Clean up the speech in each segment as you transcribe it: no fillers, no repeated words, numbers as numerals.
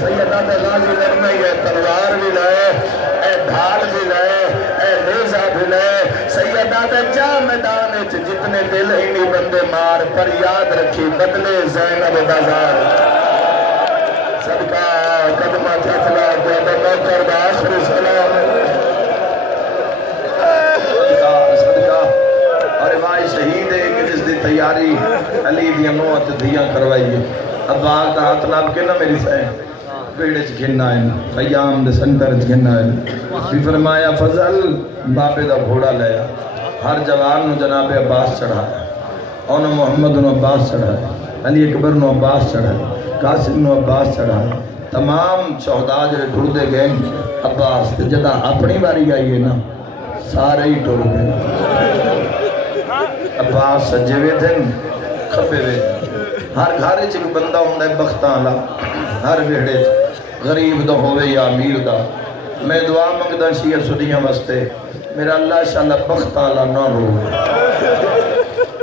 سیدہ تے غازی لڑنا ہی ہے، تلوار بھی لائے، اے ڈھال بھی لائے، اے نیزہ بھی لائے، سیدہ تے جا میدان وچ جتنے دل ہی نہیں بندے مار، پر یاد رکھی بدلے زینب بازار صدقہ قدمہ چچلا کے نوکر دا آخری سلام صدقہ اور امام شہید ہے کہ جس دی تیاری علی دی نوت دھیاں کروائی اباغ دا ہاتھ لاب کے نہ میری سائن پیڑے چ گھننا ہے خیام دے سنٹر چ گھننا ہے بھی فرمایا فضل بابے دا گھوڑا لیا ہر جوان نو جناب عباس چڑھا اور محمد نو عباس چڑھا علی اکبر نو عباس چڑھا قاسم نو عباس چڑھا تمام شہداء جو ٹر دے گئے عباس جدا اپنی باری آئی ہے نا سارے ہی ٹر گئے عباس سجے وے تھے کھپے وے ہر گھارے چک بندہ ہوں دے بختان لا ہر بیڑے غریب دا ہوئے یا امیر دا میں دعا منگدہ شیعہ سنیاں وستے میرا اللہ شاءاللہ بختالا نہ روے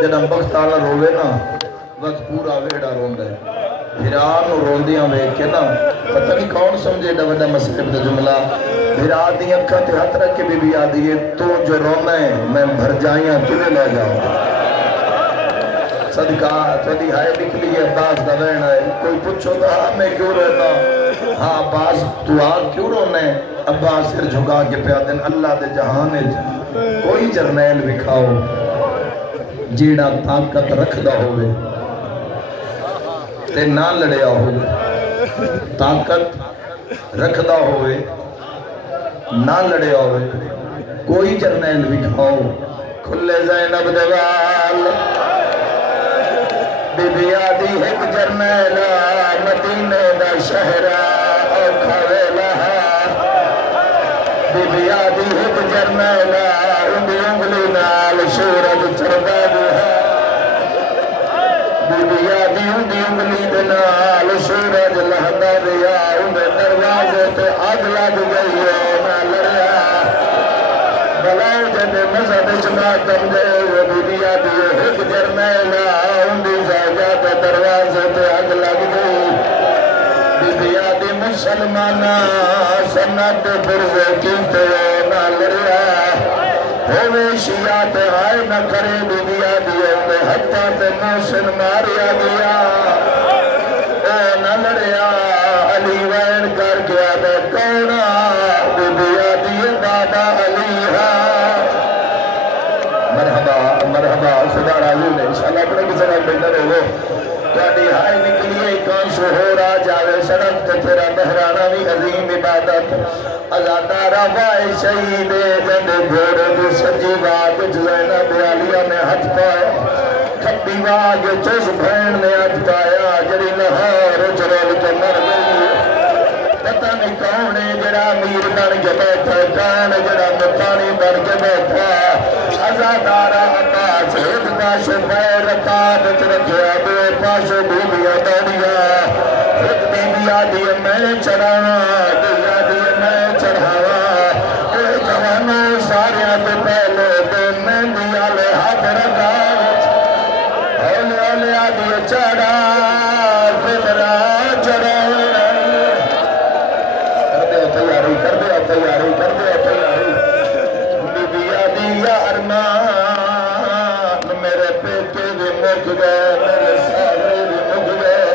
جنہاں بختالا روے نا وقت پورا ویڑا رون دے بھران روندیاں وے کے نا پتہ نہیں کون سمجھے دا وڈا مسئلہ دا جملہ بھران دی اکھا تے ہاتھ رکھ کے بھی آدھی ہے تو جو رونا ہے میں بھر جائیاں تُنے لے جاؤں صدقہ تھوڑی ہائے نکلی ہے باز دا وینا ہے کوئی پوچھو تو ہاں میں کیوں رونا ہاں باز تو آگ کیوں رونا ہے عباس سر جھگا کے پیادن اللہ دے جہانے کوئی جرنیل بکھاؤ جیڑا طاقت رکھ دا ہوئے تے نہ لڑیا ہوئے طاقت رکھ دا ہوئے نہ لڑیا ہوئے کوئی جرنیل بکھاؤ کھلے زینب دوال بی بی آدھی ایک جرنیلا مدینہ دا شہرہ اور کھوے لہا بی بی آدھی ایک جرنیلا اندی انگلی نال سورج چردہ دیا بی بی آدھی اندی انگلی نال سورج لہدہ دیا اندے دروازے تے آگ لگ گئی ہے نہ لڑیا بلاؤ جب مذہب جماعت دے بی بی آدھی ایک جرنیلا دروازے پہ آگ لگ گئی بی بی آدھی مسلمانہ سنت پرزے کیتے نہ لڑیا ہوئے شیعہ تے آئے نہ کرے بی بی آدھی اپنے حتیٰ تے محسن ماریا گیا اے نہ لڑیا علی وین کر کے آدھے کونا بی بی آدھی بابا علی مرحبا مرحبا خدا راضی نے انشاءاللہ اپنے کسی نے بندر ہو تیاری ہائی نکلیے کون سو ہو رہا جاوے سڑک تے تیرا مہرانہ بھی عظیم عبادت ازادارہ بھائی شہید جند گھوڑے بھی سجی باغ جزینہ بیالیہ نے ہاتھ پایا کھپی باغ چوس بھین نے ہاتھ پایا جری لہور چرول کے مر گئی پتہ نہیں کون ہے جڑا امیر بن کے بیٹھا کون جڑا مکانی بن کے بیٹھا ازادارہ عباس ایک پاس پیر رکاب رکھیا دو پاس بیبیا دوڑیا ایک بیبیا دیئے میں چڑھانا دیا دیئے میں چڑھاوا اے جوانا ساریاں تو پہلے دے میں دیا لے ہاتھ رکھا اولے اولے آدھے چڑھا فکرہ چڑھا کر دیا تیاری بیبیا دیا ارمان میرے پیٹے بھی مک گئے میرے سارے بھی مک گئے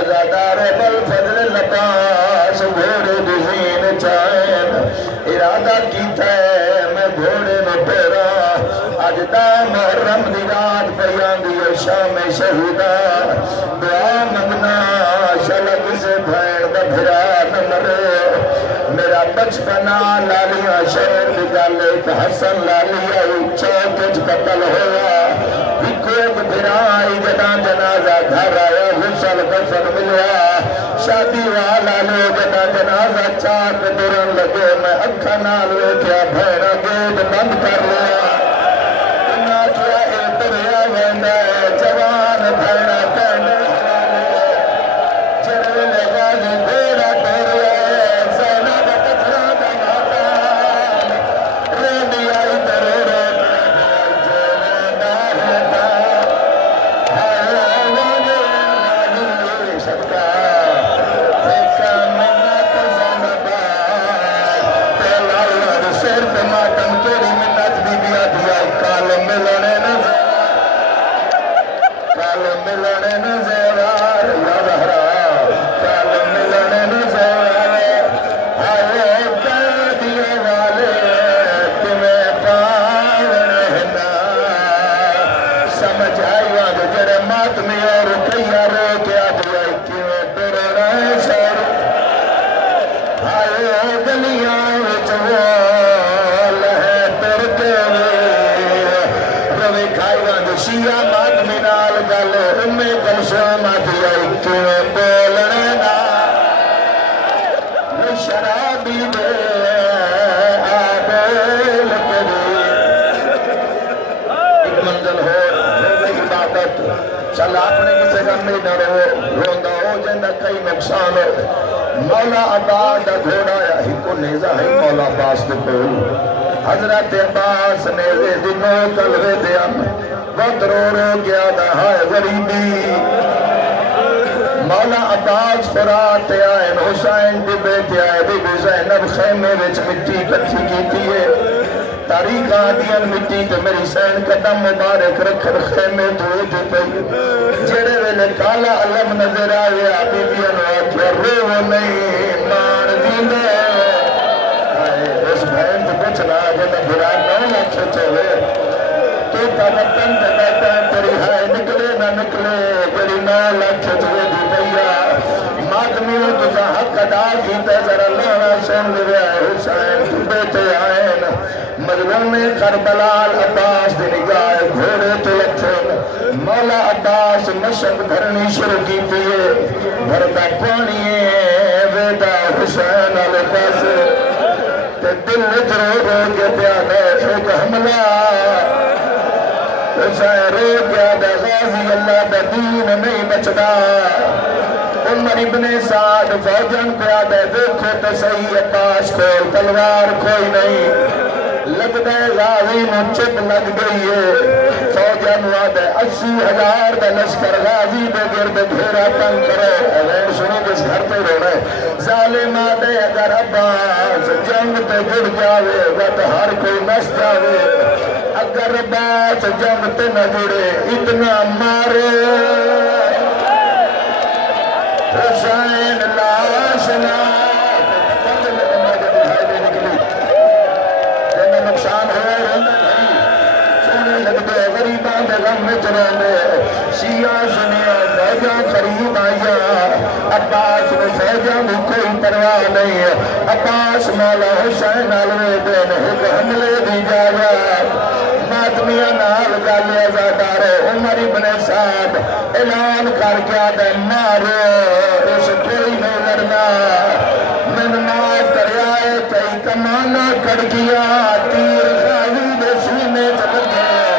ازادار بل فضل لباس گھوڑے دزین چائن ارادہ کیتا ہے میں گھوڑے میں پیرا آج دا محرم دی رات بیان دی شام شہیدہ دعا منگنا شلق سے بھین دا بھرا نہ مرے میرا بچپنا لالیاں شہر دی گالے کہ حسن لالیاں چوکج قتل ہوا ایک بھرائی جدان جنازہ گھر آیا غسل کفن ملیا شادی والا لے جدان جنازہ چاک درن لگے میں اکھا نال ویکھیا بھیڑا گیٹ بند کر لیا انہا کیا اتریا ویندہ جوان بھیڑا کہنے چرے لگازی بھیڑا تیرے زینب کترا دماتا ریلی آئی ترے لہے تر کے روی کھائیوان دو شیعہ ماتمی نال گل امی کلثوم آتی آئی کیویں بولنے نا شرابی دے آبیل کری ایک منزل ہو گئی عبادت چل اپنے کسے گمی نہ روندہ ہو جندہ کئی نقصان ہو مولا عباد گھوڑا یا ہی کو نیزہ ہے مولا عباس دے پول حضرت عباس نیزے دنوں کلوے دیا وقت رو گیا دہائے غریبی مولا عباس فرات آئے حسین دی بیٹے آئے بی بی زینب خیمے وچ مٹی کٹھی کیتی ہے تاریخ آدین مٹی تے میری سین قدم مبارک رکھر خیمے دھوتے پئی جڑے ویلے کالا علم نظر آئے بی بی انوات رو نہیں مان دیندے اس بہن تو کچھ نہ جنہ برا نو لکھے چوے تو تا وطن تے بیٹا تیری ہائے نکلے نہ نکلے تیری نو لکھے چوے دی پیا مادمیوں تجھا حق ادا کیتے ذرا لانا سن لے حسین تو بیٹے آئے مظلوم کربلال عباس دی نگاہ گھوڑے تو لکھن مولا عباس مشک دھرنی شروع کی پیے بھرتا پانی ویدہ حسین علیہ پاس تے دل رو رو کے پیادہ ایک حملہ حسین رو پیادہ غازی اللہ دا دین نہیں بچدا عمر ابن سعد فوجن پیادہ دیکھو تو صحیح عباس کو تلوار کوئی نہیں لگ دے غازی مچت لگ گئی ہے فوجن وعدے 80,000 دا لشکر غازی دے گرد بھیرا تنگ کرے اوین سنو کس گھر تے رو رہے ظالم آدے اگر عباس جنگ تے گڑ جاوے وقت ہر کوئی نس جاوے اگر عباس جنگ تے نہ گڑے اتنا مارے حسین لاشنا نقصان ہے سونے لگ دے غریبان دے غم میں چرانے شیعہ سنیا فیجاں قریب آیا عباس میں فیجاں بھی کوئی پرواہ نہیں ہے عباس مولا حسین علوے دین ایک حملے دی جایا ماتمیاں نال گالی ازادارے عمر ابن سعد اعلان کر کیا دے مارو اس کوئی نہیں لڑنا من معاف کریائے کئی کمانا کر گیا تیر غازی دے سینے چل گئے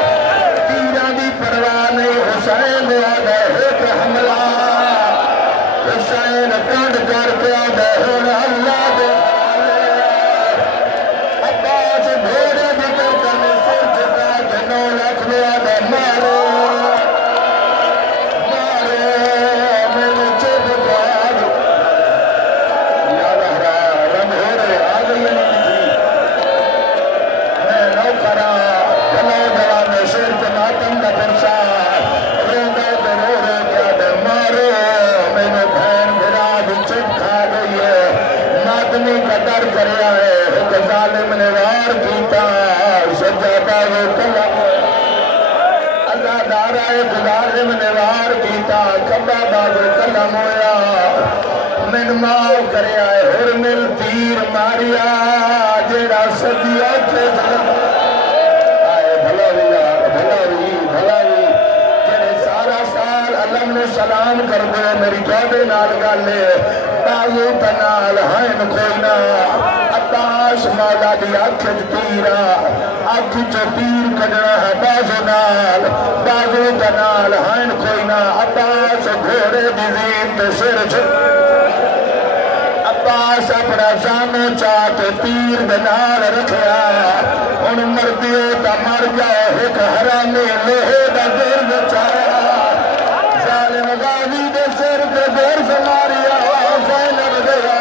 تیران دی پرواہ نہیں حسین آدھے ایک حملہ حسین کانڈ کر کے آدھے اللہ دے عباس بھیڑے دکھر کنے سر چکا کے 9 لاکھ میں آدھے مارو من ماؤ کرے آئے حرمل تیر ماریا جیڑا صدیہ کے ظلم آئے بھلا بھی جیڑے سارا سال علم نے سلام کر دے میری جوڑے نال گالے بازو تنال ہائن کوئی نہ عباس مولا دی آنکھ تیرا آنکھ چو تیر کڑنا ہے بازو تنال ہائن کوئی نہ عباس گھوڑے دی زین تے سر چھت عباس اپنا زانو چاہتے تیر دنال رکھیا ان مردیوں تا مر جائے ایک حرامی لوہے دا درد چاہیا ظالم غازی دے سر دے دیر سے ماریا زینب دیا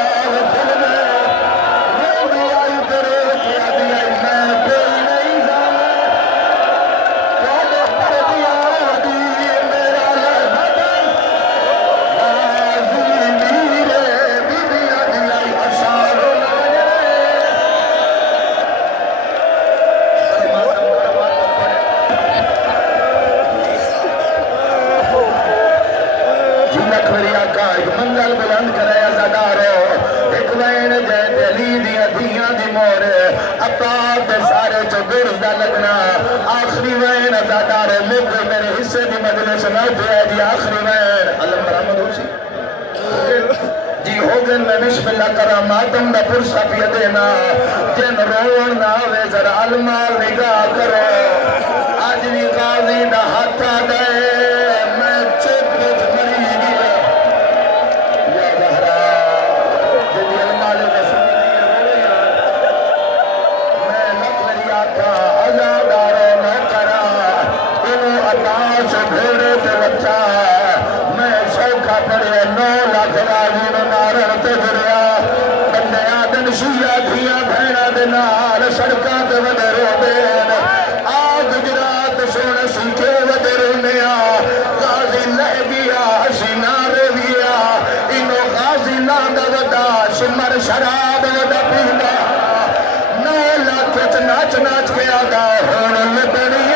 دل میں یہ بھی آئی کرے کیا دیا میں کوئی نہیں زانے قادر پر دیا دی میرا لہدن غازی میرے بی بی دیا اشار ڈارے موقع میرے حصے کی مجلس نہ دے جی آخری وین علم برآمد ہو سی جی ہو گئے میں بسم اللہ کرام آدم دا پرسا پیا دینا جن روڑ نہ ہوئے ذرا علمال نگاہ کرو آج بھی غازی دا ہاتھا دے میں چپ بچ مری گیا یا زہرا جدی علمال رسول دی رویا میں نقلی آکھا عزادارو نہ کرا انہوں عطا سے بھیڑے تے بچا میں سوکھا پڑے 9 لاکھ راجین نارن تے جڑیا بندے آدن شیعہ دھیاں بھیڑا دے نال سڑکاں تے ودے رو دین آگ گرات سونے سنکے ودے رونیا غازی لہ گیا حسینہ رو گیا انہوں غازی لاندہ ودا شمر شراب ودا پیدا 9 لاکھ ناچ ناچ کے آدھا ہون لبڑی